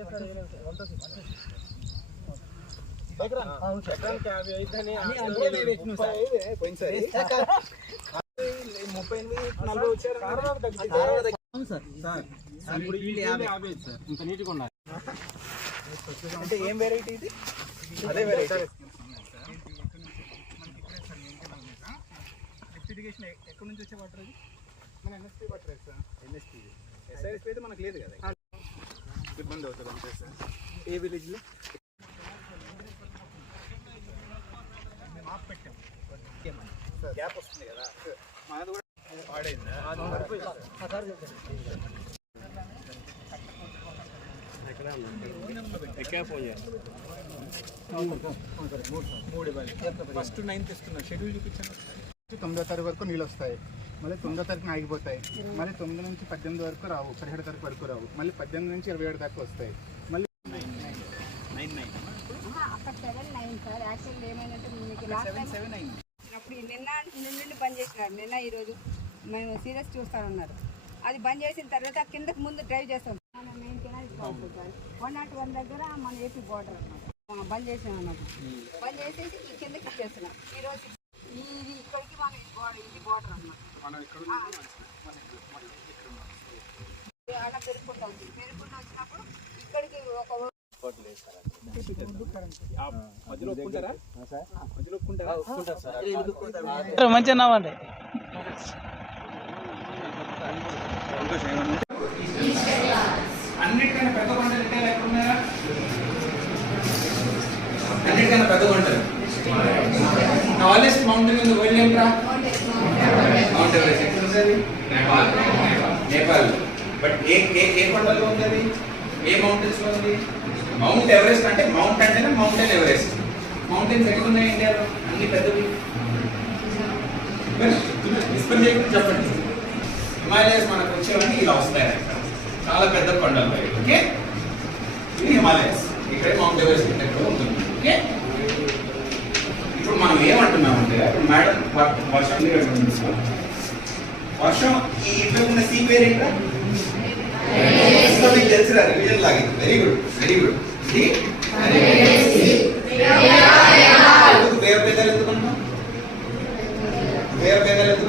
అంటే ఏం వెరైటీ ఇది? అదే వెరైటీ. ఇరిగేషన్ ఎక్కడి నుంచి వచ్చే వాటర్ అది? మన NSP water sir. NSP SRSP అయితే మనకు లేదు కదా, ఇబ్బంది అవుతుంది అంతే సార్. ఏ విలేజ్లో మేము ఆఫ్ పెట్టాం సార్, గ్యాప్ వస్తుంది కదా మాది కూడా పాడైందా? ఫస్ట్ 9th ఇస్తున్నాం, షెడ్యూల్ చూపించాను. 9వ తారీఖు వరకు నీళ్ళు వస్తాయి, మళ్ళీ 9వ తారీఖున ఆగిపోతాయి, మళ్ళీ 9 నుంచి 18 వరకు రావు, 17 తారీఖు వరకు రావు, మళ్ళీ 18 నుంచి 27 దాకా వస్తాయి. మళ్ళీ 9 అక్కడ 7-9 సార్. యాక్చువల్లీ ఏమైందంటే మీకు లాస్ట్ టైం అప్పుడు నిన్న బంద్ చేసినారు, నిన్న ఈరోజు మేము సీరియస్ చూస్తామన్నారు. అది బంద్ చేసిన తర్వాత కిందకి ముందు డ్రైవ్ చేస్తాం. మనం మెయిన్ కెనాల్ 101 దగ్గర మన ఏపీ బోర్డర్ అన్నమాట బంద్ చేసాం అన్నమాట. బంద్ చేసేసి ఈ కిందకి ఇచ్చేస్తున్నాం. ఈరోజు ఇది ఇక్కడికి మన ఇది బోర్డర్ అన్నమాట. అలా పెరుగుకుంటూ వచ్చినప్పుడు ఇక్కడికి ఒక మంచిగా నవ్వండి. అన్నిటికన్నా పెద్ద పంటలు రిటైల్ ఎక్కడున్నారా? అన్నిటికన్నా పెద్ద పంటలు tallest mountain in the world ఏంట్రా? Mount Everest. ఎక్కడ ఉంది? నేపాల్. బట్ ఏ కొండలో ఉంది అది? ఏ మౌంటైన్స్ లో ఉంది? మౌంట్ ఎవరెస్ట్ అంటే మౌంట్ అంటేనే మౌంటైన్ ఎవరెస్ట్. మౌంటైన్స్ ఎక్కడ ఉన్నాయి ఇండియాలో? అన్ని పెద్దవి. విస్పర్ చేయకుండా చెప్పండి. హిమాలయస్ మనకు వచ్చేవన్నీ ఇలా వస్తాయి, చాలా పెద్ద కొండలు. ఓకే, ఇది హిమాలయస్. ఇక్కడే మౌంట్ ఎవరెస్ట్ ఎక్కడ ఉంటుంది. ఓకే, ఇప్పుడు మనం ఏమంటున్నామంటే ఇప్పుడు మేడం వర్షం ఈ ఇట్లా ఉన్న సీ పేరు ఏంటా? తెలుసురా, రివిజన్ లాగే. Very good, very good. ఇది వేరే పేదలు ఎందుకున్నాం? వేరే పేదలు ఎందుకు